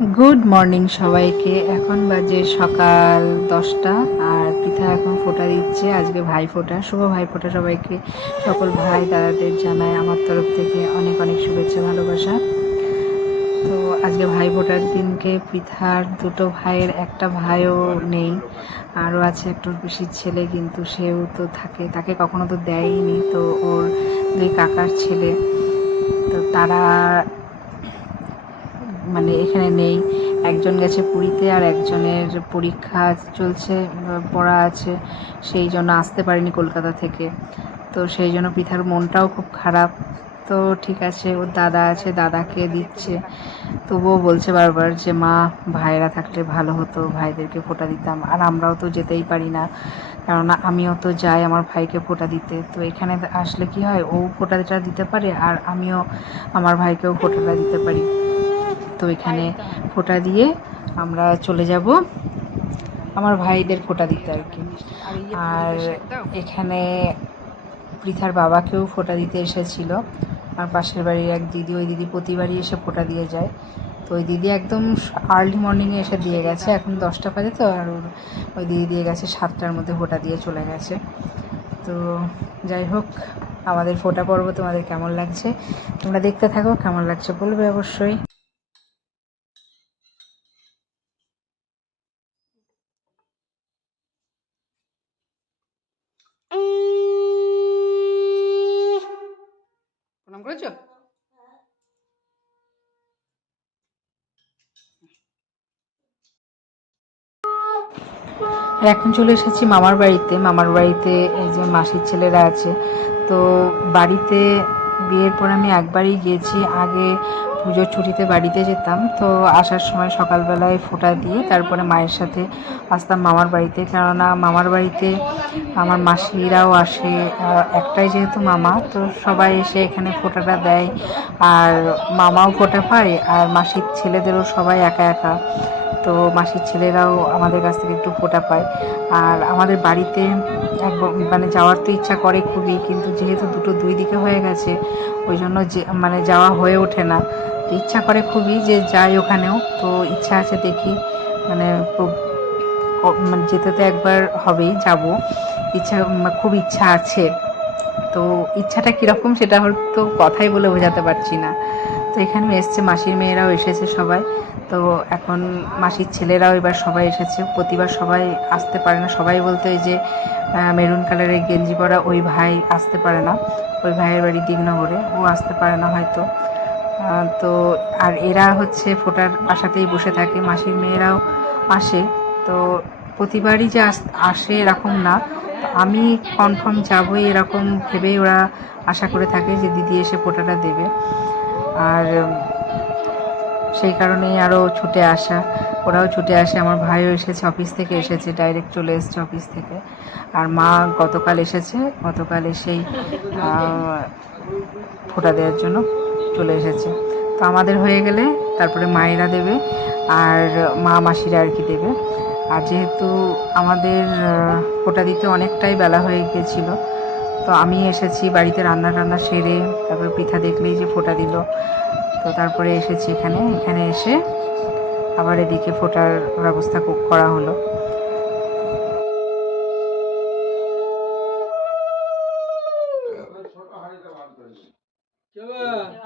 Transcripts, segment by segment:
Good morning সবাইকে। এখন বাজে সকাল দশটা আর পৃথা এখন ফোটা দিচ্ছে। আজকে ভাই ফোটা। শুভ ভাই ফোটা সবাইকে। সকল ভাই দাদাদের জানায় আমার তরফ থেকে অনেক অনেক শুভেচ্ছা, ভালোবাসা। তো আজকে ভাই ফোটার দিনকে পিঠার দুটো ভাইয়ের একটা ভাইও নেই, আরও আছে একটু পিসির ছেলে, কিন্তু সেও তো থাকে। তাকে কখনো তো দেয়নি তো ওর দুই কাকার ছেলে। তো তারা মানে এখানে নেই। একজন গেছে পুরীতে আর একজনের পরীক্ষা চলছে, পড়া আছে। সেই জন্য আসতে পারিনি কলকাতা থেকে। তো সেই জন্য পৃথার মনটাও খুব খারাপ। তো ঠিক আছে, ওর দাদা আছে, দাদাকে দিচ্ছে। তবুও বলছে বারবার যে, মা ভাইরা থাকলে ভালো হতো, ভাইদেরকে ফোটা দিতাম। আর আমরাও তো যেতেই পারি না। কেননা আমিও তো যাই আমার ভাইকে ফোটা দিতে। তো এখানে আসলে কি হয়? ও ফোটাটা দিতে পারে আর আমিও আমার ভাইকেও ফোটাটা দিতে পারি। তো এখানে ফোঁটা দিয়ে আমরা চলে যাব। আমার ভাইদের ফোঁটা দিতে আর কি। আর এখানে পৃথার বাবাকেও ফোঁটা দিতে এসেছিল। আর পাশের বাড়ির এক দিদি, ওই দিদি প্রতিবারই এসে ফোঁটা দিয়ে যায়। তো ওই দিদি একদম আর্লি মর্নিংয়ে এসে দিয়ে গেছে। এখন দশটা বাজে তো, আর ওই দিদি দিয়ে গেছে সাতটার মধ্যে ফোঁটা দিয়ে চলে গেছে। তো যাই হোক, আমাদের ফোটা পর্ব তোমাদের কেমন লাগছে? তোমরা দেখতে থাকো, কেমন লাগছে বলবে অবশ্যই। করেছ এখন চলে এসেছি মামার বাড়িতে। মামার বাড়িতে এই যে মাসির ছেলেরা আছে। তো বাড়িতে বিয়ের পর আমি একবারই গিয়েছি, আগে পুজোর ছুটিতে বাড়িতে যেতাম। তো আসার সময় সকালবেলায় ফোঁটা দিয়ে তারপরে মায়ের সাথে আসতাম মামার বাড়িতে। কেননা মামার বাড়িতে আমার মাসিরাও আসে একটাই যেহেতু মামা, তো সবাই এসে এখানে ফোঁটাটা দেয়। আর মামাও ফোঁটা পায়, আর মাসির ছেলেদেরও সবাই একা একা। তো মাসির ছেলেরাও আমাদের কাছ থেকে একটু ফোটা পায়। আর আমাদের বাড়িতে এক মানে যাওয়ার তো ইচ্ছা করে খুবই, কিন্তু যেহেতু দুটো দুই দিকে হয়ে গেছে, ওই জন্য যে মানে যাওয়া হয়ে ওঠে না। তো ইচ্ছা করে খুবই যে যাই ওখানেও, তো ইচ্ছা আছে দেখি। মানে মানে যেতে তো একবার হবেই, যাব। ইচ্ছা খুব ইচ্ছা আছে। তো ইচ্ছাটা কীরকম সেটা হয়তো কথাই বলে বোঝাতে পারছি না। তো এখানে এসছে, মাসির মেয়েরাও এসেছে সবাই। তো এখন মাসির ছেলেরাও এবার সবাই এসেছে। প্রতিবার সবাই আসতে পারে না। সবাই বলতে ওই যে মেরুন কালারের গেঞ্জি পরা ওই ভাই আসতে পারে না। ওই ভাইয়ের বাড়ি দিগনগরে। ও আসতে পারে না হয়তো। তো আর এরা হচ্ছে ফোটার আশাতেই বসে থাকে। মাসির মেয়েরাও আসে। তো প্রতিবারই যে আসে এরকম না। আমি কনফার্ম যাবই এরকম ভেবেই ওরা আশা করে থাকে যে দিদি এসে ফোটাটা দেবে। আর সেই কারণেই আরও ছুটে আসা। ওরাও ছুটে আসে। আমার ভাইও এসেছে অফিস থেকে, এসেছে ডাইরেক্ট চলে এসেছে অফিস থেকে। আর মা গতকাল এসেছে। গতকাল এসেই ফোটা দেওয়ার জন্য চলে এসেছে। তো আমাদের হয়ে গেলে তারপরে মায়েরা দেবে আর মা মাসিরা আর কি দেবে। আর যেহেতু আমাদের ফোটা দিতে অনেকটাই বেলা হয়ে গিয়েছিল তো আমি এসেছি বাড়িতে রান্না টান্না সেরে, তারপরে পিঠা দেখলেই যে ফোটা দিল। তো তারপরে এসেছি এখানে। এখানে এসে আবার এদিকে ফোটার ব্যবস্থা করা হলো।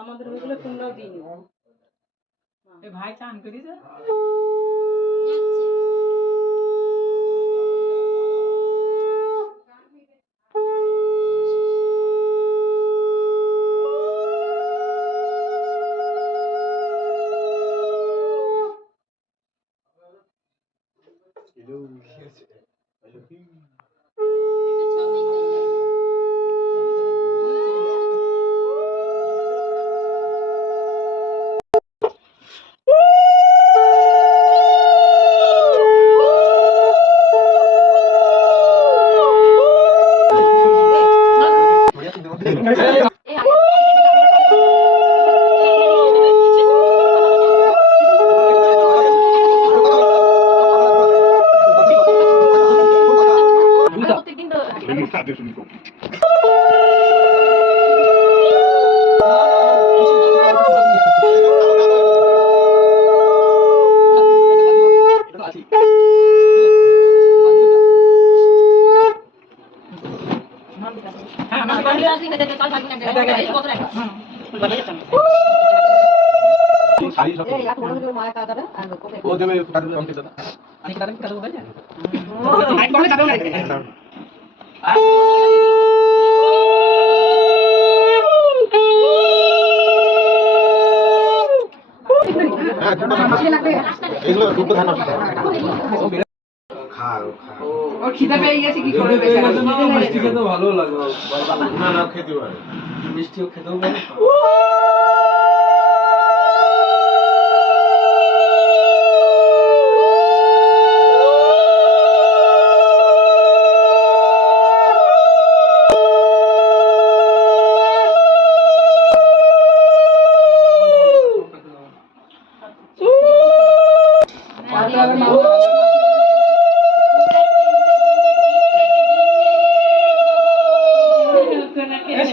আমাদের ভাই চান দিই হ্যাঁ। এগুলো দুটো ধান। খাও, খাও। ওর খিদে পেয়ে গেছে কি করবে মিষ্টি খেতে ভালো লাগে না, না, খেতে পারে। মিষ্টিও খেতেও পারে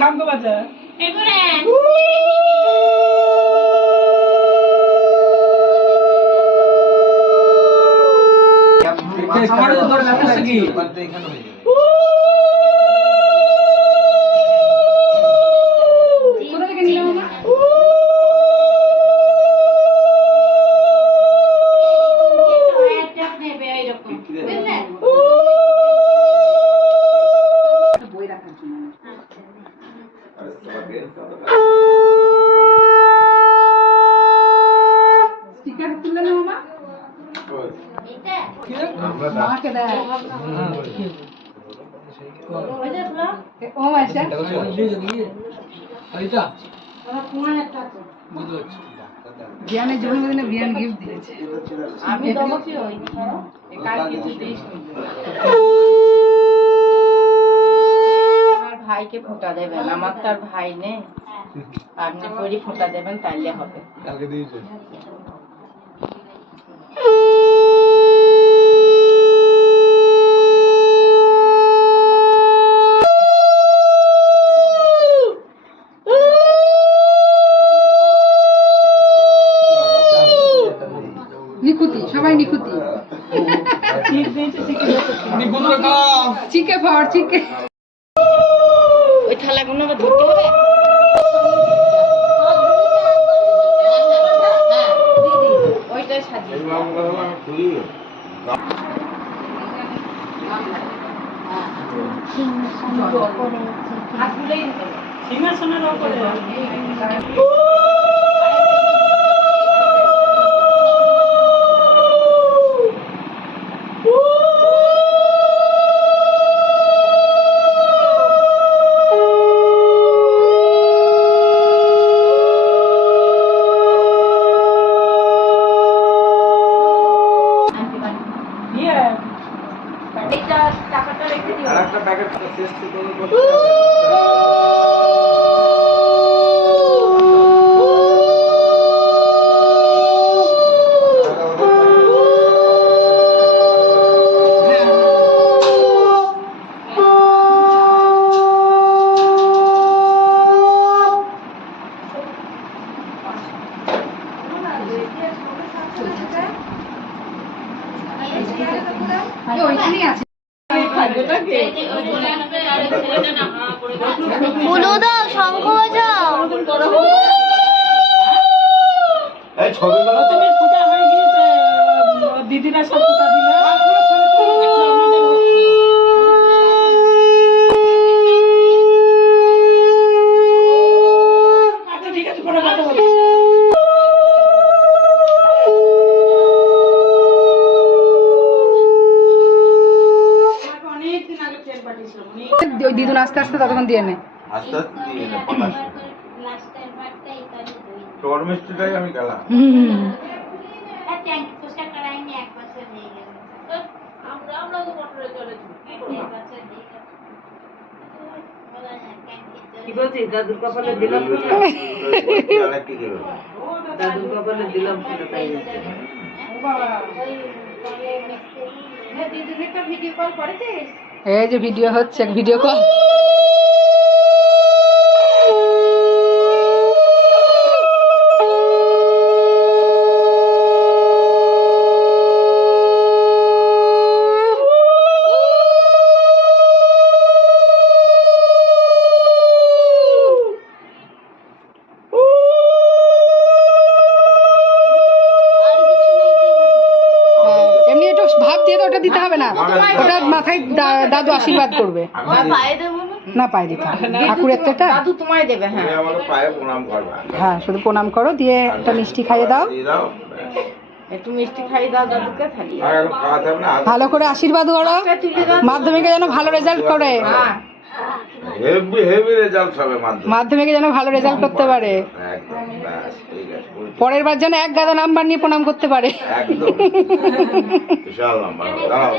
শান্ত বাজা আমার বুঝতে জন্ম বিয়ান গিফট দিয়েছে। আমি দেবো কি ওই কাল কিছু দিস আমার ভাইকে ফোঁটা দেবেন আমার তো আর ভাই নেই। আপনি করি ফোঁটা দেবেন তাইলে হবে। কালকে দিয়েছে। নিকুতি সবাই নিকুতি। চিকে ফর চিকে। ওই থালাগুলো ধরতে হবে? হ্যাঁ, খুলি। সিংহাসনের ওপরে দিদিরা সব ফুটা দিলে। আচ্ছা ঠিক আছে পরে কথা বলব। অনেকদিন আগে ট্রেন পাঠিয়েছিল অনেক ওই দিদুন কি বলছিস? দাদুর কপালে দিলাম অনেক কি দাদুর কপালে দিলাম ফোঁটা এই যে ভিডিও হচ্ছে ভিডিও কল আশীর্বাদ করবে। পায়ে দেবো না? পায়ে দিতে। ঠাকুরের তো এটা দাদু তোমায় দেবে হ্যাঁ। তুমি আমাকে পায়ে প্রণাম করবা। হ্যাঁ শুধু প্রণাম করো দিয়ে একটা মিষ্টি খাইয়ে দাও। একটু মিষ্টি খাইয়ে দাও দাদুকে ভালো করে আশীর্বাদ করো। মাধ্যমিকে যেন ভালো রেজাল্ট করে। হ্যাঁ। হেভি হেভি রেজাল্ট হবে মাধ্যমিক। মাধ্যমিকে যেন ভালো রেজাল্ট করতে পারে। একদম ঠিক আছে। পরের বার যেন এক গাদা নাম্বার নিয়ে প্রণাম করতে পারে। একদম। বিশাল নাম্বার। দাঁড়াও।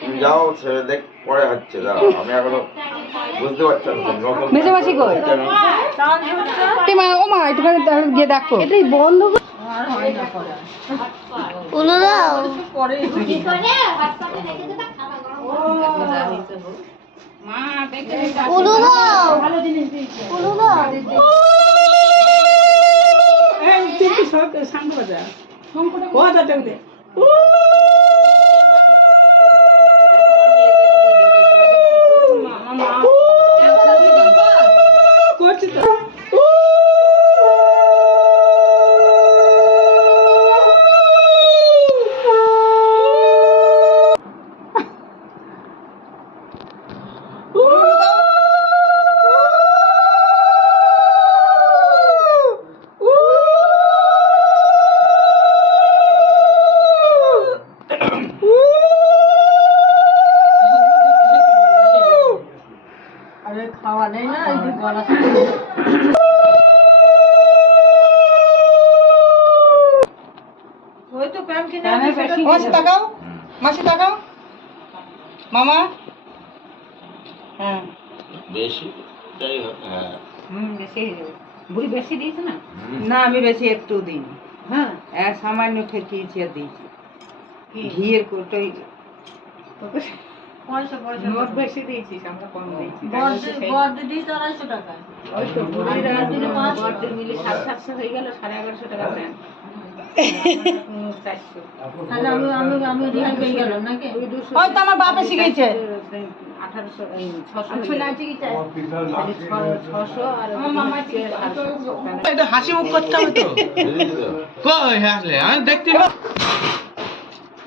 তুমি যাও ছেড়ে দেখ পরে হচ্ছে দাঁড়াও। আমি এখনও বুঝতে পারছি না কই? এ মা ও মা একটুখানি গিয়ে দেখো। এটাই বন্ধ উলু দাও উলু দাও উলু তুই শঙ্খ বাজা ও দাদা দে মাসি তাকাও মাসি তাকাও মামা? হ্যাঁ। বেশি? যাই হোক হ্যাঁ। বুড়ি বেশি দিয়েছে না? না আমি বেশি একটু দিই। হ্যাঁ। সামান্য খেতেছি আর দিয়েছি। ঘিয়ের কোটোই নোট বেশি? দিয়েছিস আমরা কম দিয়েছি। ওই তো মিলে সাত সাতশো হয়ে গেল সাড়ে এগারোশো টাকা আমার বাপে শিখেছে হাসি মুখ করতে হবে তো। কই হাসলে? আমি দেখতে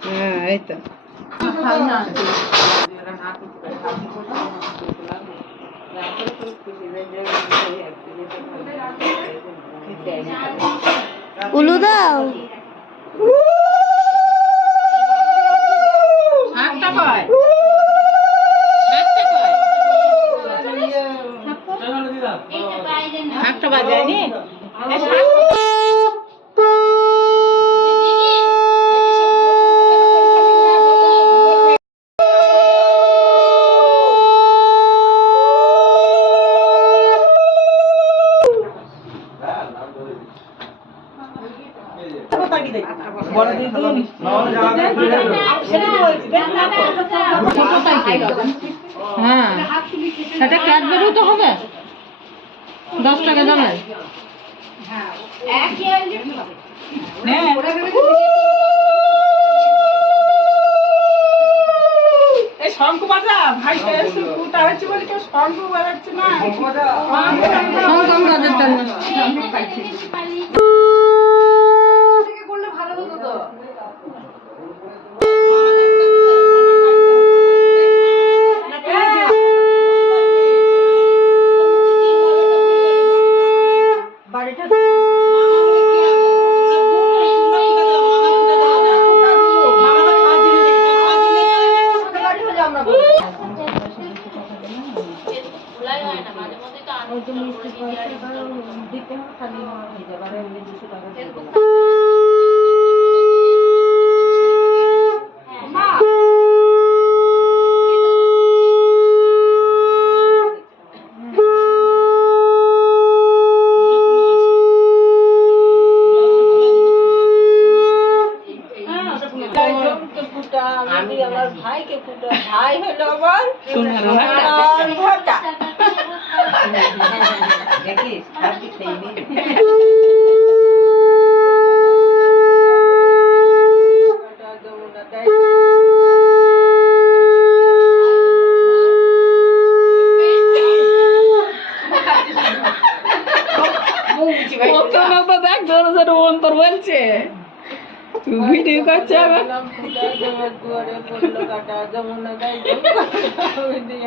হ্যাঁ এই তো। উলু দাও হ্যাঁ এটা ক্যাডবেরিও তো হবে। দশ টাকা দামের এই শঙ্খ বাজা ভাই হচ্ছে বলে কেউ শঙ্খ বাজাচ্ছে না?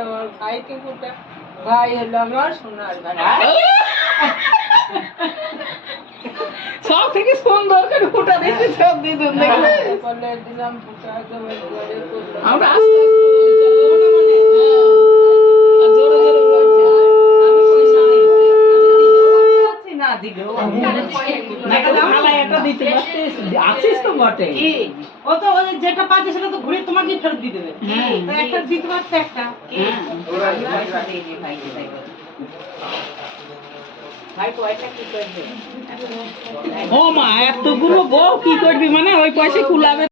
আমার ভাইকে ফুটা। ভাই হলো আমার সোনার সব থেকে সুন্দর করে ফুটা দিচ্ছে সব দিদুন দেখলে আমরা আস্তে আস্তে বলি, চলো, ওটা মানে, হ্যাঁ, আর জোরে জোরে বলছে, আমি পয়সা দিব, আমি দিলেও আমি আছি, না দিলেও আমি আছি। না, একটা ভালাই একটা দিতে পারতিস, আছিস তো বটে। ও তো যেটা পাচ্ছে সেটা তো ঘুরে তোমাকেই ফেরত দিয়ে দেবে। একটা দিতে পারছে একটা। ও মা এতগুলো বউ কি করবি? মানে ওই পয়সা কুলাবে।